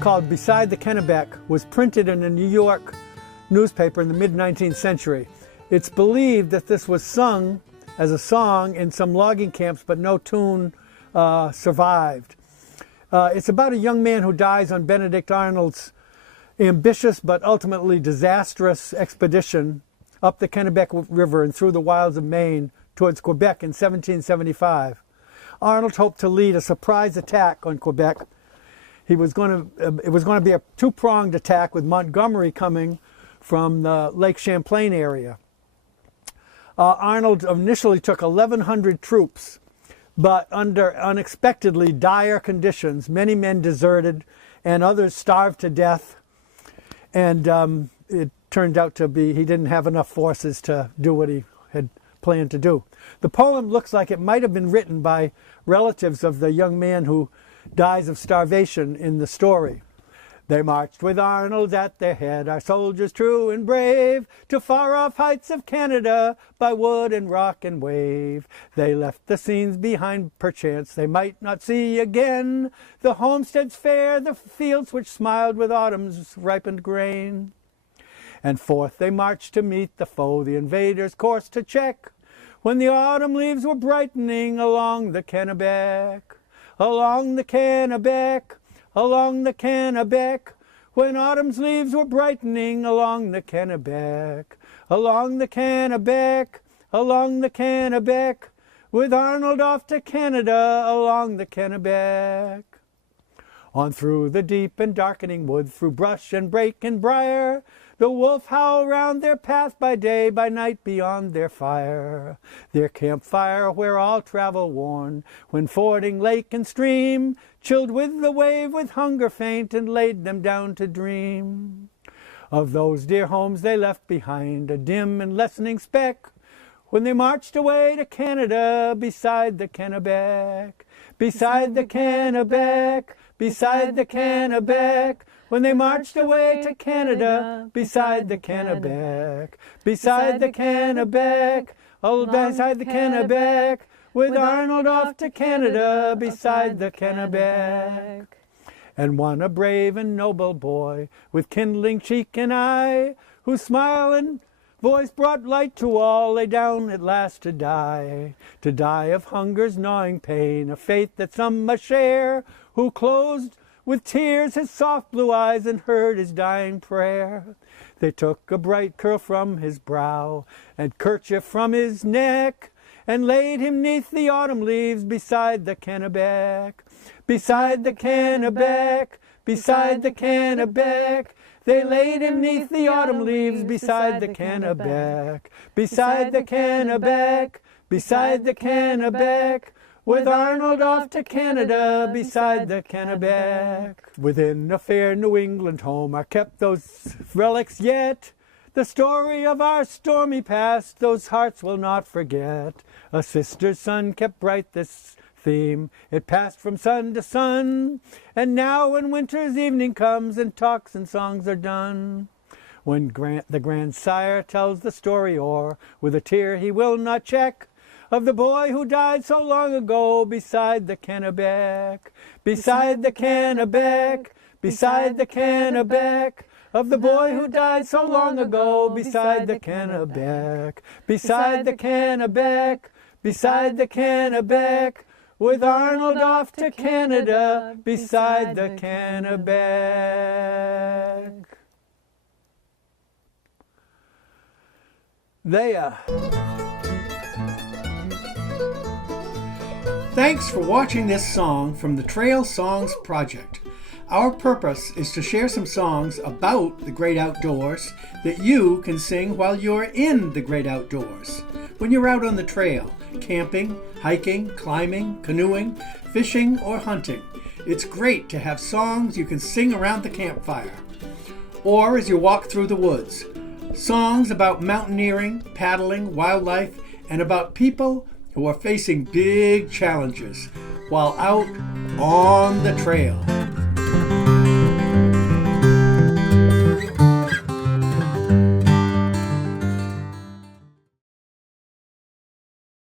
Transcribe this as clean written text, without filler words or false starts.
called Beside the Kennebec was printed in a New York newspaper in the mid-19th century. It's believed that this was sung as a song in some logging camps, but no tune survived. It's about a young man who dies on Benedict Arnold's ambitious but ultimately disastrous expedition up the Kennebec River and through the wilds of Maine towards Quebec in 1775. Arnold hoped to lead a surprise attack on Quebec. It was going to be a two-pronged attack with Montgomery coming from the Lake Champlain area. Arnold initially took 1,100 troops, but under unexpectedly dire conditions, many men deserted and others starved to death. And it turned out to be he didn't have enough forces to do what he had planned to do. The poem looks like it might have been written by relatives of the young man who dies of starvation in the story. They marched with Arnold at their head, our soldiers true and brave, to far-off heights of Canada, by wood and rock and wave. They left the scenes behind, perchance they might not see again, the homesteads fair, the fields which smiled with autumn's ripened grain. And forth they marched to meet the foe, the invaders' course to check, when the autumn leaves were brightening along the Kennebec, along the Kennebec, along the Kennebec, when autumn's leaves were brightening along the Kennebec, along the Kennebec, along the Kennebec, with Arnold off to Canada along the Kennebec. On through the deep and darkening wood, through brush and brake and briar, the wolf howl round their path by day, by night beyond their fire. Their campfire where all travel worn, when fording lake and stream, chilled with the wave, with hunger faint, and laid them down to dream. Of those dear homes they left behind, a dim and lessening speck, when they marched away to Canada, beside the Kennebec, beside the Kennebec, beside the Kennebec, when they marched away to Canada, beside the Kennebec, beside the Kennebec, oh, beside the Kennebec, with Arnold off to Canada, beside the Kennebec. And one a brave and noble boy, with kindling cheek and eye, whose smile and voice brought light to all, lay down at last to die of hunger's gnawing pain, a fate that some must share, who closed with tears his soft blue eyes and heard his dying prayer. They took a bright curl from his brow and kerchief from his neck, and laid him neath the autumn leaves beside the Kennebec, beside the Kennebec, beside the Kennebec. They laid him neath the autumn leaves beside the Kennebec, beside the Kennebec, beside the Kennebec, with Arnold off to Canada, beside the Kennebec. Within a fair New England home are kept those relics yet, the story of our stormy past, those hearts will not forget. A sister's sun kept bright this theme, it passed from sun to sun, and now when winter's evening comes and talks and songs are done, when the grandsire tells the story o'er, with a tear he will not check, of the boy who died so long ago beside the Kennebec, beside the Kennebec, beside the Kennebec, of the boy who died so long ago beside the Kennebec, beside the Kennebec, beside the Kennebec, with Arnold off to Canada beside the Kennebec. Thanks for watching this song from the Trail Songs Project. Our purpose is to share some songs about the great outdoors that you can sing while you're in the great outdoors. When you're out on the trail, camping, hiking, climbing, canoeing, fishing, or hunting, it's great to have songs you can sing around the campfire. Or as you walk through the woods, songs about mountaineering, paddling, wildlife, and about people who are facing big challenges while out on the trail.